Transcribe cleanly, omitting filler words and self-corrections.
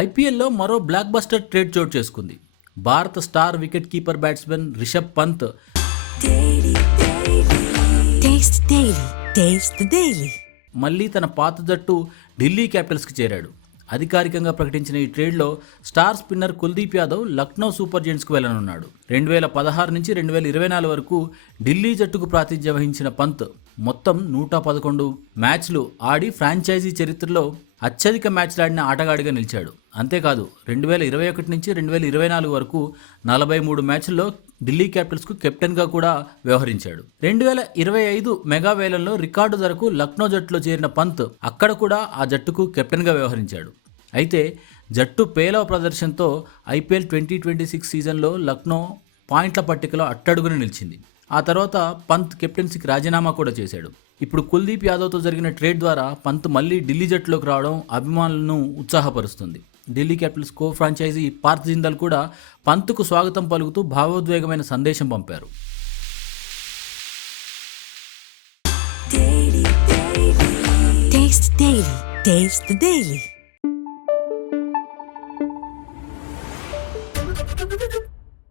ఐపీఎల్లో మరో block buster trade చోటు చేసుకుంది. భారత star wicket keeper batsmen Rishabh Pant మళ్ళీ తన పాత జట్టు ఢిల్లీ క్యాపిటల్స్కి చేరాడు. అధికారికంగా ప్రకటించిన ఈ ట్రేడ్లో star spinner Kuldeep Yadav Lucknow super జెయింట్స్కు వెళ్లనున్నాడు. 2016 నుంచి 2024 వరకు ఢిల్లీ జట్టుకు ప్రాతినిధ్యం వహించిన పంత్ మొత్తం 111 మ్యాచ్లు ఆడి ఫ్రాంచైజీ చరిత్రలో అత్యధిక మ్యాచ్లు ఆడిన ఆటగాడిగా నిలిచాడు. అంతేకాదు 2021 నుంచి 2024 వరకు 43 మ్యాచ్ల్లో ఢిల్లీ క్యాపిటల్స్కు కెప్టెన్గా కూడా వ్యవహరించాడు. 2025 మెగా వేలంలో రికార్డు ధరకు లక్నో జట్టులో చేరిన పంత్ అక్కడ కూడా ఆ జట్టుకు కెప్టెన్గా వ్యవహరించాడు. అయితే జట్టు పేలవ ప్రదర్శనతో ఐపీఎల్ 2026 సీజన్లో లక్నో పాయింట్ల పట్టికలో అట్టడుగున నిలిచింది. ఆ తర్వాత పంత్ కెప్టెన్సీకి రాజీనామా కూడా చేశాడు. ఇప్పుడు కుల్దీప్ యాదవ్తో జరిగిన ట్రేడ్ ద్వారా పంత్ మళ్ళీ ఢిల్లీ జట్టులోకి రావడం అభిమానులను ఉత్సాహపరుస్తుంది. ఢిల్లీ క్యాపిటల్స్ కో ఫ్రాంచైజీ పార్థ్ జిందాల్ కూడా పంత్కు స్వాగతం పలుకుతూ భావోద్వేగమైన సందేశం పంపారు. Taste the Daily.